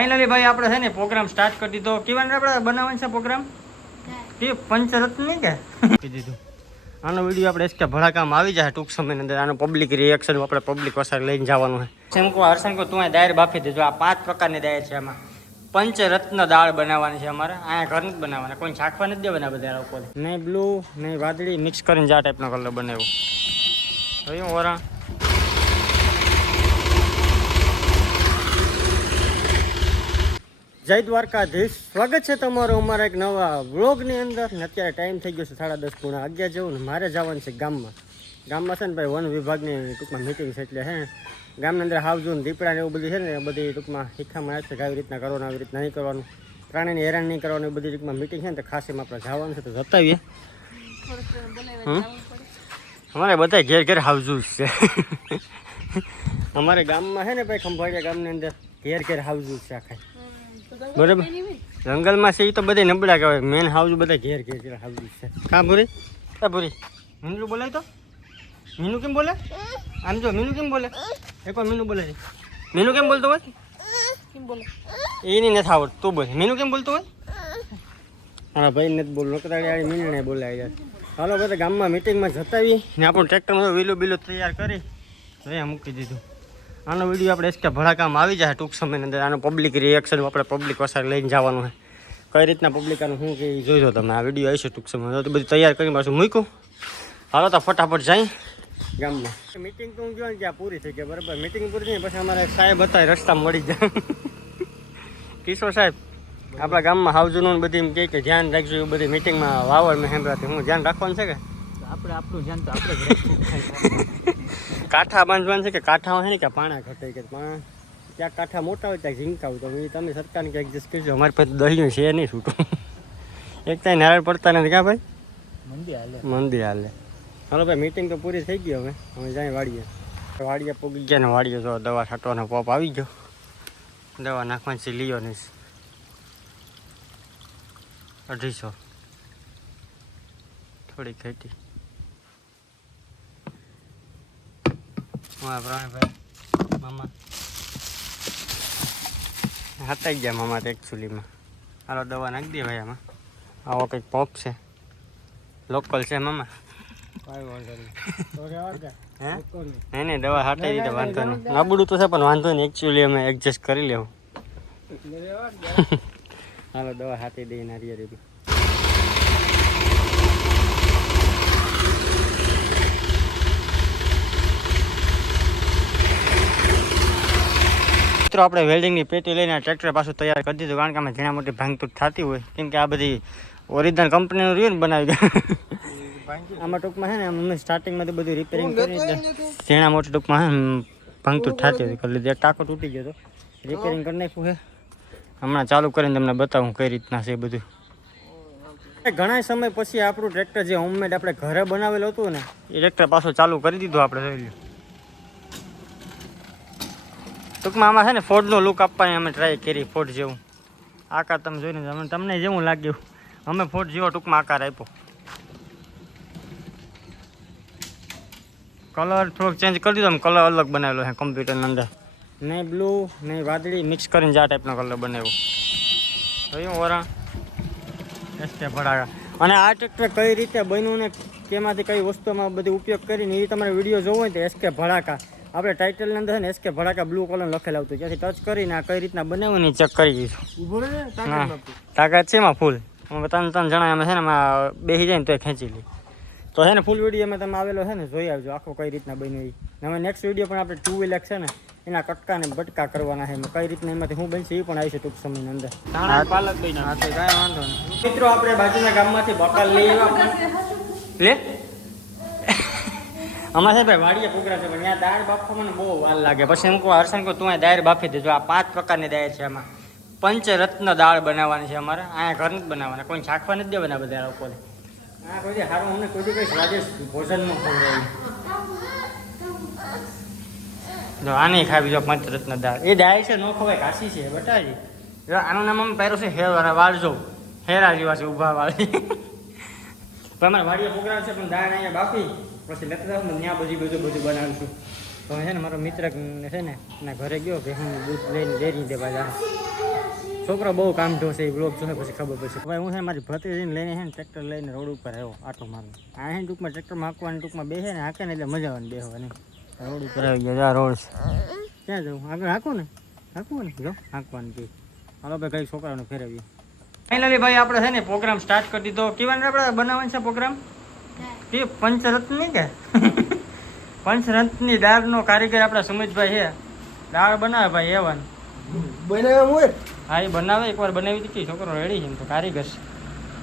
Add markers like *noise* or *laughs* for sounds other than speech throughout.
Finally ભાઈ આપણે છે ને પ્રોગ્રામ સ્ટાર્ટ કરી દીધો. કેવા આપણે બનાવવાનો છે પ્રોગ્રામ કે પંચરત્ન નહીં કે? કહી દીધું. આનો વીડિયો આપણે એસકે ભડાકામાં આવી જાય ટૂંક સમયની અંદર. આનો પબ્લિક રિએક્શન આપણે પબ્લિક વસાર લઈને જવાનું છે. એમ કહું હર્ષણ કહું તું આ દાળ બાફી દેજો. આ પાંચ પ્રકારની દાયર છે આમાં. પંચરત્ન દાળ બનાવવાની છે અમારે. અહીંયા ઘર નથી બનાવવાના. કોઈ ચાખવા નથી દેવાના બધા લોકોને. નહીં બ્લુ નહીં વાદળી મિક્સ કરીને જ આ ટાઈપનો કલર બનાવ્યો. જોયું ઓરા જય દ્વારકાધીશ. સ્વાગત છે તમારું અમારા એક નવા વ્લોગની અંદર. ને અત્યારે ટાઈમ થઈ ગયો છે સાડા દસ ગુણા અગિયાર જેવું ને મારે જવાનું છે ગામમાં. ગામમાં છે ને ભાઈ વન વિભાગની ટૂંકમાં મિટિંગ છે એટલે હે. ગામની અંદર હાવજુ ને દીપડા ને એવું બધું છે ને, એ બધી ટૂંકમાં શીખવામાં આવે છે કે આવી રીતના કરવાનું, આવી રીતના નહીં કરવાનું. પ્રાણીને હેરાન નહીં કરવાનું, એ બધી ટૂંકમાં મિટિંગ છે ને, તો ખાસીમાં આપણે જવાનું છે, તો જતાવીએ? અમારે બધા ઘેર ઘેર હાવજુ છે. *laughs* અમારે ગામમાં છે ને ભાઈ ખંભાળિયા ગામની અંદર ઘેર ઘેર હાવજુ છે આખા બરાબર. જંગલમાં છે એ તો બધા નબળા કહેવાય. મેન હાઉસ બધા ઘેર ઘેર ઘેર હાઉસ છે. કા ભૂરી? કા ભૂરી. મીનુ બોલાય તો. મીનુ કેમ બોલે? આમ જો મીનુ કેમ બોલે? એક વાર મીનુ બોલે મીનુ કેમ બોલતો હોય? કેમ બોલે? એની નથી આવડતું તું બોલ. મીનુ કેમ બોલતો હોય? હા ભાઈ નથી બોલ નકરાડી આડી મીનુ ને બોલાય યાર. હાલો બધા ગામમાં મિટિંગમાં જતાવી ને આપણું ટ્રેક્ટરમાં વિલો બિલો તૈયાર કરી. તો મૂકી દીધું. આનો વીડિયો આપણે એસકે ભડાકામાં આવી જાય ટૂંક સમયની અંદર. આનો પબ્લિક રિએક્શન આપણે પબ્લિક વસાર લઈને જવાનું છે. કઈ રીતના પબ્લિક આનું શું કે જોઈજો તમે. આ વીડિયો આવશે ટૂંક સમયમાં. તો બધું તૈયાર કરી પાછું મૂક્યું. હાલો તો ફટાફટ જાય ગામમાં. મિટિંગ તો હું ગયો ત્યાં પૂરી થઈ ગઈ બરાબર. મિટિંગ પૂરી થઈ પછી અમારે સાહેબ હતા રસ્તા રસ્તામાં મળી જાય કિશોર સાહેબ આપણા ગામમાં હાઉજનું બધી એમ કહે કે ધ્યાન રાખજો એ બધી મિટિંગમાં વાવડ મેં સાંભળાતી હું ધ્યાન રાખવાનું છે કે? આપણે આપણું ધ્યાન તો આપણે જ રાખવું કાંઠા બાંધવાનું છે કે કાંઠામાં છે ને કે પાણા ઘટે કે પાણા? ત્યાં કાંઠા મોટા હોય ત્યાં ઝીંકા હોય તો એ તમે સરકારને કે એડજસ્ટ કરજો અમારી પાસે દહીં છે નહીં છૂટું. એક ત્યાં નારાયણ પડતા નથી ક્યાં ભાઈ? મંદિર હાલે. મંદિર હાલે. હાલો ભાઈ મીટિંગ તો પૂરી થઈ ગઈ હવે. અમે જાય વાડીએ. વાડીએ પૂગી ગયા ને વાડીએ જો દવા છાંટવાનો પોપ આવી ગયો. દવા નાખવાની છે લીયો ને. અઢીસો. થોડી ખેતી હા પ્રવીણભાઈ મામા હતા ગયા મામા તો એકચ્યુઅલીમાં હાલો દવા નાખી દે ભાઈ આમાં આવો કંઈક પોપ છે લોકલ છે મામા હે નહીં નહીં દવા હાટાઈ દીધા વાંધો નહીં આબડું તો છે પણ વાંધો નહીં એકચ્યુઅલી અમે એડજસ્ટ કરી લેવું હાલો દવા હાથી દઈ નારિયેળ મિત્રો આપણે વેલ્ડિંગની પેટી લઈને ટ્રેક્ટર પાછું તૈયાર કરી દીધું કારણ કે અમે ઘણા મોટી ભાંગતૂટ થતી હોય. કેમ કે આ બધી ઓરિજિનલ કંપનીનું રહ્યું ને બનાવી આમાં ટૂંકમાં છે ને અમે સ્ટાર્ટિંગમાં તો બધું રિપેરિંગ કરી ઘણા મોટી ટૂંકમાં ભાંગતૂટ થતી હતી કરી લીધી. ટાંકો તૂટી ગયો હતો રિપેરિંગ કરી નાખ્યું છે. હમણાં ચાલુ કરીને તમને બતાવું કઈ રીતના છે એ બધું. ઘણા સમય પછી આપણું ટ્રેક્ટર જે હોમમેડ આપણે ઘરે બનાવેલું હતું ને એ ટ્રેક્ટર પાછું ચાલુ કરી દીધું આપણે જોઈ ટૂંકમાં આમાં છે ને ફોર્ડનો લુક આપવાની અમે ટ્રાય કરી ફોર્ડ જેવું. આકાર તમે જોઈને અમે તમને જેવું લાગ્યું. અમે ફોર્ડ જેવો ટૂંકમાં આકાર આપ્યો. કલર થોડોક ચેન્જ કરી દીધો કલર અલગ બનાવેલો છે કમ્પ્યુટરની અંદર. નહીં બ્લુ નહીં વાદળી મિક્સ કરીને જે આ ટાઈપનો કલર બનાવ્યો. જોયું વરણ એસ્ટે ભડાકા. અને આ ટ્રેક્ટર કઈ રીતે બન્યું ને તેમાંથી કઈ વસ્તુમાં બધી ઉપયોગ કરીને એ તમારે વીડિયો જોવો હોય તો એસકે ભડાકા. આપણે ટાઇટલની અંદર છે ને એસકે ભડાકા બ્લુ કલર લખેલ આવતું. ત્યાંથી ટચ કરીને આ કઈ રીતના બનાવવાની ને ચેક કરી દીધું હા. તાકાત છે એમાં ફૂલ અમે ત્રણ ત્રણ જણા અમે છે ને એમાં બેસી જાય ને તો ખેંચી લઈ તો છે ને ફૂલ વીડિયો અમે તમે આવેલો છે ને જોઈ આવજો આખો કઈ રીતના બન્યો એ હવે નેક્સ્ટ વીડિયો પણ આપણે ટુ વ્હીલર છે ને એના કટકા ને બટકા કરવાના છે. એમાં કઈ રીતના એમાંથી હું બનશે એ પણ આવશે ટૂંક સમયની અંદર. પાલક હા કાંઈ વાંધો નહીં. મિત્રો આપણે બાજુના ગામમાંથી બકાલ લઈ આવ્યા. લે? અમારે ભાઈ વાડીએ પુગરા છે પણ ત્યાં દાળ બાફવા મને બહુ વાર લાગે. પછી એમ કહું હર્ષણ કહું તું દાળ બાફી દેજો. આ પાંચ પ્રકારની દાળ છે એમાં પંચરત્ન દાળ બનાવવાની છે અમારે. અહીંયા ઘર નથી બનાવવાના. કોઈ છાખવા નથી દેવાના બધા લોકોને. હા કોઈ સારું અમને કોઈ કઈ સ્વાદિષ્ટ ભોજનમાં ખવડાવ્યું જો આની ખાવી જો પંચરત્ન દાળ. એ દાળ છે ન ખવાય ઘાસી છે બટાજી જો આનું નામ અમે પહેરું છે હેર અને વાળ જો હેરા જેવા છે ઊભા વાળી. *laughs* પણ અમારે વાડીએ પ્રોગ્રામ છે પણ દાળ અહીંયા બાફી. પછી લેતા જાવ ને ત્યાં બધી બધું બધું બનાવીશું. તો છે ને મારો મિત્ર છે ને, એના ઘરે ગયો કે હું દૂધ લઈને ડેરી દેવા જાઉં છોકરો બહુ કામ જોશે એ બ્લોગ જોશે પછી ખબર પડશે. ભાઈ હું છે મારી ભત્રીજીને લઈને છે ને ટ્રેક્ટર લઈને રોડ ઉપર આવ્યો, આટો મારું આ છે ટૂંકમાં ટ્રેક્ટરમાં હાંકવાની ટૂંકમાં બેસે ને, હાંકે ને એટલે મજા આવે ને બેહવાની. રોડ ઉપર આવી ગયા આ રોડ. ક્યાં જવું? આગળ હાંકું ને? હાંકવું ને? જો, હાંકવાનું છે હાલો ભાઈ, કઈ છોકરાઓને ફેરવીએ. ફાઇનલી ભાઈ, આપણે છે ને પ્રોગ્રામ સ્ટાર્ટ કરી દીધો. કેવાનું આપણે બનાવવાનું છે પ્રોગ્રામ કે પંચરત્ની કે? પંચરત્ની દાળનો કારીગર આપણા સુમિતભાઈ છે. દાળ બનાવે ભાઈ એવન. બનાવે હોય? હા એ બનાવે એકવાર બનાવી દીધી છોકરો રેડી છે એમ તો કારીગર છે.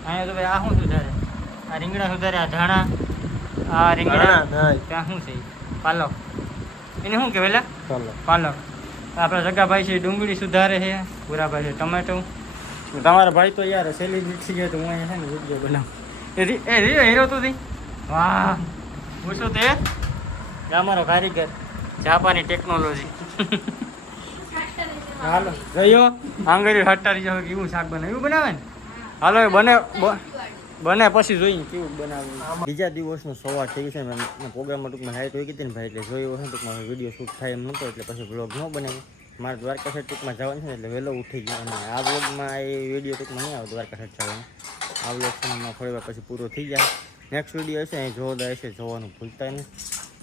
અહીંયા તો ભાઈ આ શું સુધારે? આ રીંગણા સુધારે આ ધાણા આ રીંગણા ત્યાં શું છે? પાલક. એને શું કહેવાય? પાલક. આપણા જગાભાઈ છે ડુંગળી સુધારે છે ભૂરાભાઈ છે ટમેટો. તમારા ભાઈ તો યાર સેલિબ્રિટી છે તો હું અહીંયા છે ને વીડિયો બનાવું. એ હીરો તું તી વાહ. પૂછો તે. અમારો કારીગર. જાપાની ટેકનોલોજી હાલો જયો આંગળી હટારી જાવ કે એવું શાક બનાવે એવું બનાવે ને? હાલો, એ બને બને પછી જોઈએ કેવું બનાવવું બીજા દિવસનો સવાર થઈ છે, મેં પ્રોગ્રામમાં ટૂંકમાં લાઈટ હોય હતી ભાઈ, એટલે જોયું હશે ટૂંકમાં વીડિયો શૂટ થાય એમ નહોતો, એટલે પછી બ્લોગ ન બનાવ્યો. મારે દ્વારકા સાઈડ ટૂંકમાં જવાનું છે એટલે વહેલો ઉઠી ગયો. અને આ બ્લોગમાં એ વીડિયો ટૂંકમાં નહીં આવે, દ્વારકા સાઈડ જવાનું. આ બ્લોગ થોડી વાર પછી પૂરો થઈ જાય. નેક્સ્ટ વીડિયો હશે અહીં જોરદાર હશે જોવાનું ભૂલતા નહીં.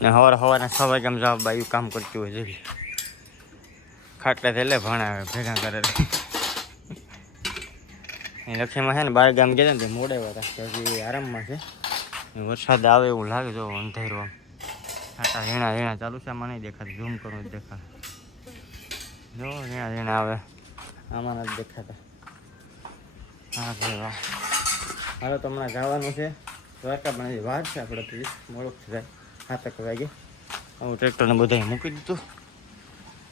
ને સવારે સવારના છ વાગ્યામાં જવા બાયું કામ કરતી હોય જેવી ખાટલે થયેલે ભણાવે ભેગા કરે. અહીં લક્ષ્મીમાં છે ને બાર ગામ ગયા ને તે મોડે હતા. હજી આરામમાં છે. વરસાદ આવે એવું લાગે જો અંધેરો આમ. આટા હીણા ઝીણા ચાલુ છે, આમાં નહીં દેખાતું. ઝૂમ કરું જ દેખાય જો હીણા ઝીણા આવે. આમાં નથી દેખાતા. હા ભાઈ વાહ. હાલો, તો હમણાં જવાનું છે. દ્વારકા પણ હજી વાર છે આપણે તો મોડું થાય. સાતક વાગે હું ટ્રેક્ટરને બધાએ મૂકી દીધું.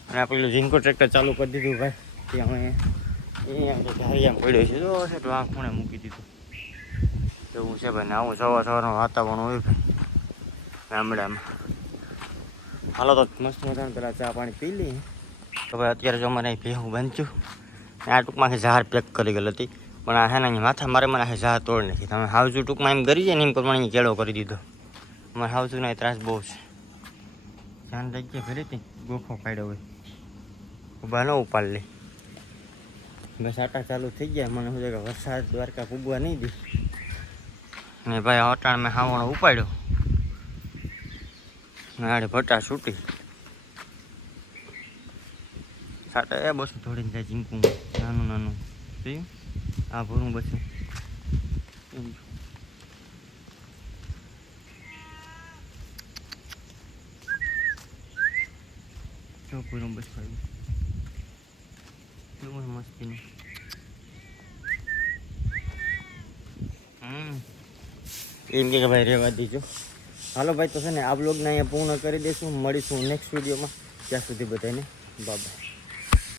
અને આ પેલું ઝીંકો ટ્રેક્ટર ચાલુ કરી દીધું ભાઈ. ત્યાં અમે અહીંયા તો ધારિયામાં પડ્યો છે. જો છે તો આ ખૂણે મૂકી દીધું. એવું છે ભાઈ. આવું સવાર સવારનું વાતાવરણ હોય ભાઈ. ગામડામાં. હાલો તો મસ્ત મજાનું પેલા ચા પાણી પી લઈએ. તો ભાઈ અત્યારે જો મને ભેહું ને આ ટૂંકમાંથી ઝાર પેક કરી ગયેલી હતી. પણ આ હેને માથા મારે મને આ જા તોડ નથી. તમે હાવજુ ટૂંકમાં એમ કરી જાય ને એમ પ્રમાણે કેળો કરી દીધો. અમારે હાવજુનો એ ત્રાસ બહુ છે. ધ્યાન જગ્યા ફરી તે, ગોખો કાઢ્યો હોય. ઊભા ન ઉપાડ લે. બસ આટા ચાલુ થઈ ગયા. મને શું છે કે વરસાદ દ્વારકા પૂગવા નહીં દે. ને ભાઈ અટાણ મેં હાવણો ઉપાડ્યો. આડે ભટા છૂટી સાટા એ બસ થોડીને જાય ઝીંકું નાનું નાનું. જોયું? આ ભરું બસ. જો ભાઈ કેવું મસ્તીનું? હમ. એમ કે ભાઈ રહેવા દીજો. હાલો ભાઈ તો છે ને આ બ્લોગને અહીંયા પૂર્ણ કરી દઈશું. મળીશું નેક્સ્ટ વિડીયોમાં ત્યાં સુધી બધાને બાય